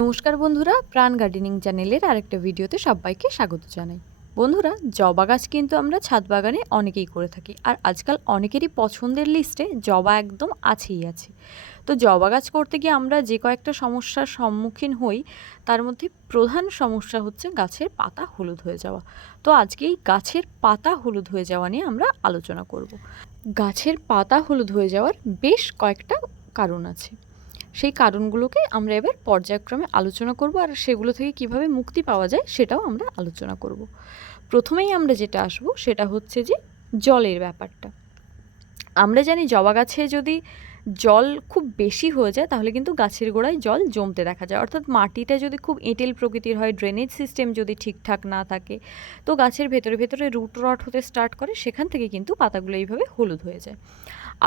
নমস্কার বন্ধুরা, প্রাণ গার্ডেনিং চ্যানেলের আরেকটা ভিডিওতে সবাইকে স্বাগত জানাই। বন্ধুরা, জবা গাছ কিন্তু আমরা ছাদ বাগানে অনেকেই করে থাকি, আর আজকাল অনেকেরই পছন্দের লিস্টে জবা একদম আছেই আছে। তো জবা গাছ করতে গিয়ে আমরা যে কয়েকটা সমস্যার সম্মুখীন হই, তার মধ্যে প্রধান সমস্যা হচ্ছে গাছের পাতা হলুদ হয়ে যাওয়া। তো আজকে এই গাছের পাতা হলুদ হয়ে যাওয়া নিয়ে আমরা আলোচনা করব। গাছের পাতা হলুদ হয়ে যাওয়ার বেশ কয়েকটা কারণ আছে। সেই কারণগুলোকে আমরা এবার পর্যায়ক্রমে আলোচনা করব, আর সেগুলো থেকে কিভাবে মুক্তি পাওয়া যায় সেটাও আমরা আলোচনা করব। প্রথমেই আমরা যেটা আসব সেটা হচ্ছে যে জলের ব্যাপারটা। আমরা জানি জবা গাছে যদি জল খুব বেশি হয়ে যায় তাহলে কিন্তু গাছের গোড়ায় জল জমতে দেখা যায়, অর্থাৎ মাটিটা যদি খুব এঁটেল প্রকৃতির হয়, ড্রেনেজ সিস্টেম যদি ঠিকঠাক না থাকে, তো গাছের ভেতরে ভেতরে রুট রট হতে স্টার্ট করে, সেখান থেকে কিন্তু পাতাগুলো এইভাবে হলুদ হয়ে যায়।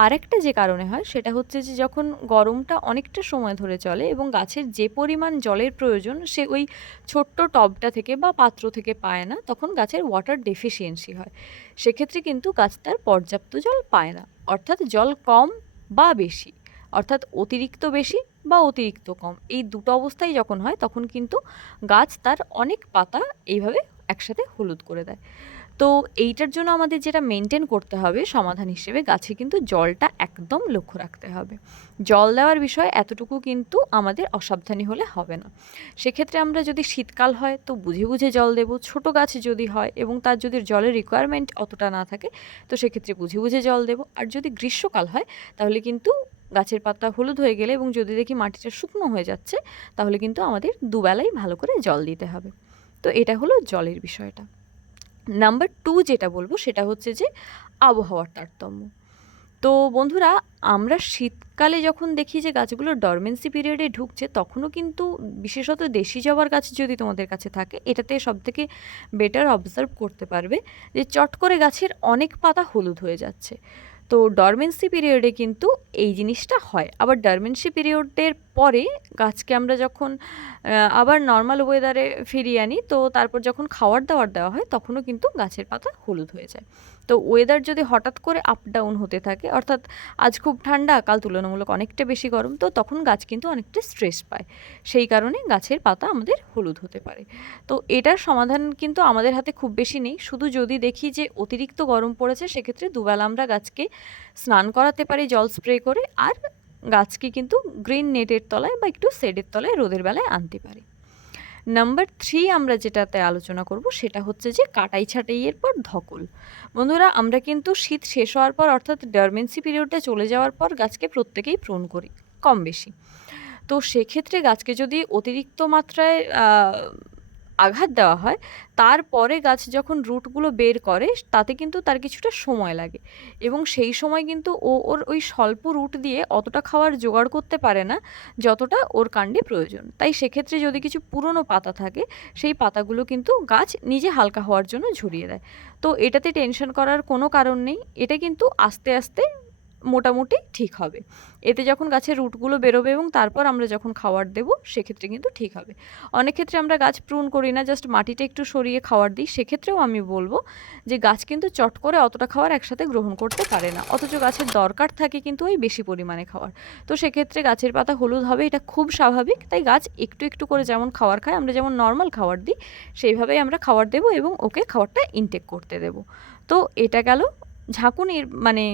আরেকটা যে কারণে হয় সেটা হচ্ছে যে যখন গরমটা অনেকটা সময় ধরে চলে এবং গাছের যে পরিমাণ জলের প্রয়োজন সে ওই ছোট্ট টবটা থেকে বা পাত্র থেকে পায় না, তখন গাছের ওয়াটার ডেফিসিয়েন্সি হয়। সেক্ষেত্রে কিন্তু গাছ তার পর্যাপ্ত জল পায় না, অর্থাৎ জল কম বা বেশি, অর্থাৎ অতিরিক্ত বেশি বা অতিরিক্ত কম, এই দুটো অবস্থায় যখন হয় তখন কিন্তু গাছ তার অনেক পাতা এইভাবে একসাথে হলুদ করে দেয়। তো এইটার জন্য আমাদের যেটা মেনটেন করতে হবে সমাধান হিসেবে, গাছে কিন্তু জলটা একদম লক্ষ্য রাখতে হবে। জল দেওয়ার বিষয়ে এতটুকু কিন্তু আমাদের অসাবধানী হলে হবে না। সেক্ষেত্রে আমরা যদি শীতকাল হয় তো বুঝে বুঝে জল দেব, ছোট গাছ যদি হয় এবং তার যদি জলের রিকোয়ারমেন্ট অতটা না থাকে তো সেক্ষেত্রে বুঝে বুঝে জল দেব। আর যদি গ্রীষ্মকাল হয় তাহলে কিন্তু গাছের পাতা হলুদ হয়ে গেলে এবং যদি দেখি মাটিটা শুকনো হয়ে যাচ্ছে তাহলে কিন্তু আমাদের দুবেলাই ভালো করে জল দিতে হবে। তো এটা হলো জলের বিষয়টা। নাম্বার 2 যেটা বলবো সেটা হচ্ছে যে আবহাওয়ার তারতম্য। তো বন্ধুরা, আমরা শীতকালে যখন দেখি যে গাছগুলো ডরমেন্সি পিরিয়ডে ঢুকছে, তখনও কিন্তু বিশেষত দেশি জবার গাছ যদি তোমাদের কাছে থাকে, এটাতে সবথেকে বেটার অবজার্ভ করতে পারবে যে চট করে গাছের অনেক পাতা হলুদ হয়ে যাচ্ছে। তো ডরমেন্সি পিরিয়ডে কিন্তু এই জিনিসটা হয়। আবার ডরমেন্সি পিরিয়ডের পরে গাছকে আমরা যখন আবার নর্মাল ওয়েদারে ফিরিয়ে আনি, তো তারপর যখন খাওয়ার দাওয়ার দেওয়া হয় তখনও কিন্তু গাছের পাতা হলুদ হয়ে যায়। তো ওয়েদার যদি হঠাৎ করে আপ ডাউন হতে থাকে, অর্থাৎ আজ খুব ঠান্ডা কাল তুলনামূলক অনেকটা বেশি গরম, তো তখন গাছ কিন্তু অনেকটা স্ট্রেস পায়। সেই কারণে গাছের পাতা আমাদের হলুদ হতে পারে। তো এটার সমাধান কিন্তু আমাদের হাতে খুব বেশি নেই, শুধু যদি দেখি যে অতিরিক্ত গরম পড়েছে সেক্ষেত্রে দুবেলা আমরা গাছকে স্নান করাতে পারি জল স্প্রে করে, আর গাছকে কিন্তু গ্রিন নেটের তলায় বা একটু শেডের তলায় রোদের বেলায় আনতে পারি। নাম্বার 3 আমরা যেটাতে আলোচনা করব সেটা হচ্ছে যে কাটাই ছাঁটাইয়ের পর ধকল। বন্ধুরা, আমরা কিন্তু শীত শেষ হওয়ার পর, অর্থাৎ ডরমেন্সি পিরিয়ডটা চলে যাওয়ার পর গাছকে প্রত্যেকেই প্রুন করি কম বেশি। তো সেক্ষেত্রে গাছকে যদি অতিরিক্ত মাত্রায় আঘাত দেওয়া হয়, তারপরে গাছ যখন রুটগুলো বের করে তাতে কিন্তু তার কিছুটা সময় লাগে, এবং সেই সময় কিন্তু ওর ওই স্বল্প রুট দিয়ে অতটা খাবার জোগাড় করতে পারে না যতটা ওর কাণ্ডে প্রয়োজন। তাই সেক্ষেত্রে যদি কিছু পুরনো পাতা থাকে, সেই পাতাগুলো কিন্তু গাছ নিজে হালকা হওয়ার জন্য ঝরিয়ে দেয়। তো এটাতে টেনশন করার কোনো কারণ নেই, এটা কিন্তু আস্তে আস্তে মোটামুটি ঠিক হবে। এতে যখন গাছের রুটগুলো বেরোবে এবং তারপর আমরা যখন খাবার দেবো সেক্ষেত্রে কিন্তু ঠিক হবে। অনেক ক্ষেত্রে আমরা গাছ প্রুন করি না, জাস্ট মাটিটা একটু সরিয়ে খাবার দিই, সেক্ষেত্রেও আমি বলবো যে গাছ কিন্তু চট করে অতটা খাবার একসাথে গ্রহণ করতে পারে না, অথচ গাছের দরকার থাকে কিন্তু ওই বেশি পরিমাণে খাওয়ার। তো সেক্ষেত্রে গাছের পাতা হলুদ হবে, এটা খুব স্বাভাবিক। তাই গাছ একটু একটু করে যেমন খাবার খায়, আমরা যেমন নর্মাল খাবার দিই সেইভাবেই আমরা খাবার দেবো এবং ওকে খাবারটা ইনটেক করতে দেবো। তো এটা গেল ঝাঁকুনির মানে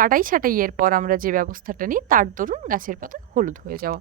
কাটাই ছাঁটাইয়ের পর আমরা যে ব্যবস্থাটা নিই তার দরুন গাছের পাতা হলুদ হয়ে যাওয়া।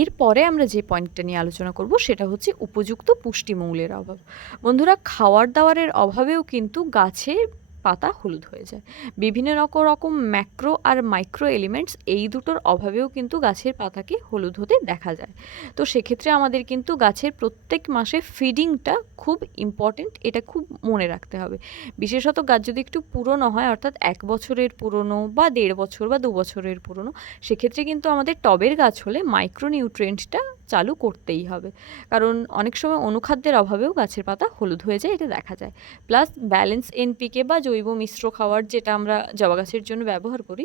এরপরে আমরা যে পয়েন্টটা নিয়ে আলোচনা করব সেটা হচ্ছে উপযুক্ত পুষ্টিমূলের অভাব। বন্ধুরা, খাওয়ার দাওয়ারের অভাবেও কিন্তু গাছের পাতা হলুদ হয়ে যায়। বিভিন্ন রকম ম্যাক্রো আর মাইক্রো এলিমেন্টস, এই দুটোর অভাবেও কিন্তু গাছের পাতাকে হলুদ হতে দেখা যায়। তো সেক্ষেত্রে আমাদের কিন্তু গাছের প্রত্যেক মাসে ফিডিংটা খুব ইম্পর্টেন্ট, এটা খুব মনে রাখতে হবে। বিশেষত গাছ যদি একটু পুরনো হয়, অর্থাৎ 1 বছরের পুরনো বা 1.5 বছর বা 2 বছরের পুরনো, সেক্ষেত্রে কিন্তু আমাদের টবের গাছ হলে মাইক্রোনিউট্রিয়েন্টটা চালু করতেই হবে, কারণ অনেক সময় অনুখাদ্যের অভাবেও গাছের পাতা হলুদ হয়ে যায়, এটা দেখা যায়। প্লাস ব্যালেন্স এনপিকে বা জৈব মিশ্র খাবার যেটা আমরা জবা গাছের জন্য ব্যবহার করি,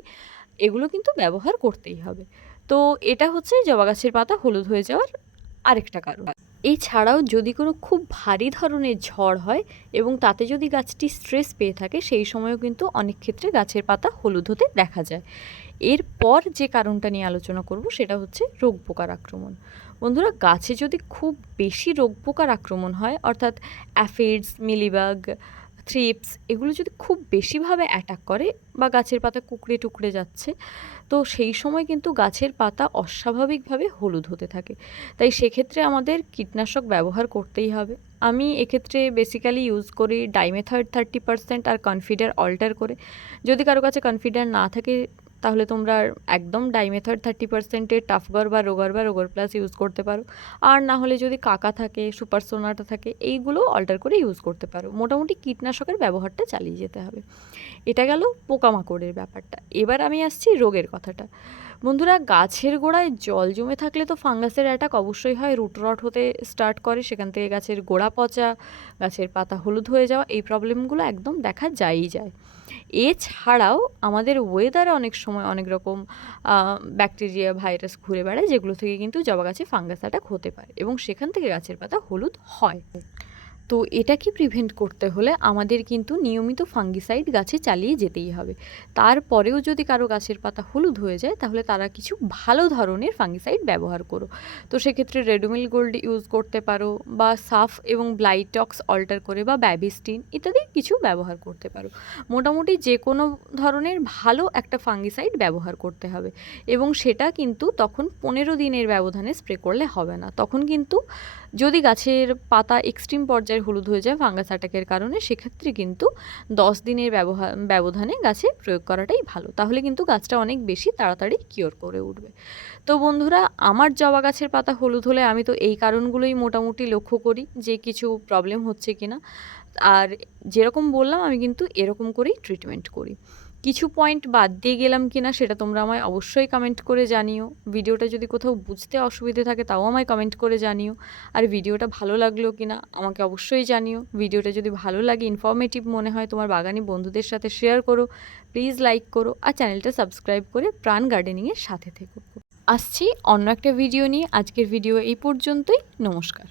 এগুলো কিন্তু ব্যবহার করতেই হবে। তো এটা হচ্ছে জবা গাছের পাতা হলুদ হয়ে যাওয়ার আরেকটা কারণ। এছাড়াও যদি কোনো খুব ভারী ধরনের ঝড় হয় এবং তাতে যদি গাছটি স্ট্রেস পেয়ে থাকে, সেই সময়ও কিন্তু অনেক ক্ষেত্রে গাছের পাতা হলুদ হতে দেখা যায়। এরপর যে কারণটা নিয়ে আলোচনা করব সেটা হচ্ছে রোগ পোকার আক্রমণ। বন্ধুরা, গাছে যদি খুব বেশি রোগ পোকার আক্রমণ হয়, অর্থাৎ অ্যাফিডস, মিলিবাগ, থ্রিপস এগুলো যদি খুব বেশিভাবে অ্যাটাক করে বা গাছের পাতা কুঁকড়ে টুকড়ে যাচ্ছে, তো সেই সময় কিন্তু গাছের পাতা অস্বাভাবিকভাবে হলুদ হতে থাকে। তাই সেক্ষেত্রে আমাদের কীটনাশক ব্যবহার করতেই হবে। আমি এক্ষেত্রে বেসিক্যালি ইউজ করি ডাইমেথয়েড 30% আর কনফিডার অল্টার করে। যদি কারো কাছে কনফিডার না থাকে তাহলে তোমরা একদম ডাইমেথয়েড 30%-এর টাফগর বা রোগর প্লাস ইউজ করতে পারো। আর না হলে যদি কাকা থাকে, সুপার সোনাটা থাকে, এইগুলো অল্টার করে ইউজ করতে পারো। মোটামুটি কীটনাশকের ব্যবহারটা চালিয়ে যেতে হবে। এটা গেল পোকামাকড়ের ব্যাপারটা। এবার আমি আসছি রোগের কথাটা। বন্ধুরা, গাছের গোড়ায় জল জমে থাকলে তো ফাঙ্গাসের অ্যাটাক অবশ্যই হয়, রুট রট হতে স্টার্ট করে, সেখান থেকে গাছের গোড়া পচা, গাছের পাতা হলুদ হয়ে যাওয়া, এই প্রবলেমগুলো একদম দেখা যায়ই যায়। এছাড়াও আমাদের ওয়েদারে অনেক সময় অনেক রকম ব্যাকটেরিয়া, ভাইরাস ঘুরে বেড়ায়, যেগুলো থেকে কিন্তু জবা গাছে ফাঙ্গাস অ্যাটাক হতে পারে এবং সেখান থেকে গাছের পাতা হলুদ হয়। তো এটাকে প্রিভেন্ট করতে হলে আমাদের কিন্তু নিয়মিত ফাঙ্গিসাইড গাছে চালিয়ে যেতেই হবে। তারপরেও যদি কারো গাছের পাতা হলুদ হয়ে যায় তাহলে তারা কিছু ভালো ধরনের ফাঙ্গিসাইড ব্যবহার করো। তো সেক্ষেত্রে রেডোমিল গোল্ড ইউজ করতে পারো, বা সাফ এবং ব্লাইটক্স অল্টার করে, বা ব্যাবিস্টিন ইত্যাদি কিছু ব্যবহার করতে পারো। মোটামুটি যে কোনো ধরনের ভালো একটা ফাঙ্গিসাইড ব্যবহার করতে হবে, এবং সেটা কিন্তু তখন 15 দিনের ব্যবধানে স্প্রে করলে হবে না। তখন কিন্তু যদি গাছের পাতা এক্সট্রিম পর্যায়ে হলুদ হয়ে যায় ফাঙ্গাস অ্যাটাকের কারণে, সেক্ষেত্রে কিন্তু 10 দিনের ব্যবধানে গাছে প্রয়োগ করাটাই ভালো। তাহলে কিন্তু গাছটা অনেক বেশি তাড়াতাড়ি কিওর করে উঠবে। তো বন্ধুরা, আমার জবা গাছের পাতা হলুদ হলে আমি তো এই কারণগুলোই মোটামুটি লক্ষ্য করি যে কিছু প্রবলেম হচ্ছে কিনা। আর যেরকম বললাম আমি কিন্তু এরকম করেই ট্রিটমেন্ট করি। কিছু পয়েন্ট বাদ দিয়ে গেলাম কিনা সেটা তোমরা আমায় অবশ্যই কমেন্ট করে জানিও। ভিডিওটা যদি কোথাও বুঝতে অসুবিধে থাকে তাও আমায় কমেন্ট করে জানিও। আর ভিডিওটা ভালো লাগলো কিনা আমাকে অবশ্যই জানিও। ভিডিওটা যদি ভালো লাগে, ইনফরমেটিভ মনে হয়, তোমার বাগানি বন্ধুদের সাথে শেয়ার করো, প্লিজ লাইক করো, আর চ্যানেলটা সাবস্ক্রাইব করে প্রাণ গার্ডেনিংয়ের সাথে থেকো। আসছি অন্য একটা ভিডিও নিয়ে। আজকের ভিডিও এই পর্যন্তই। নমস্কার।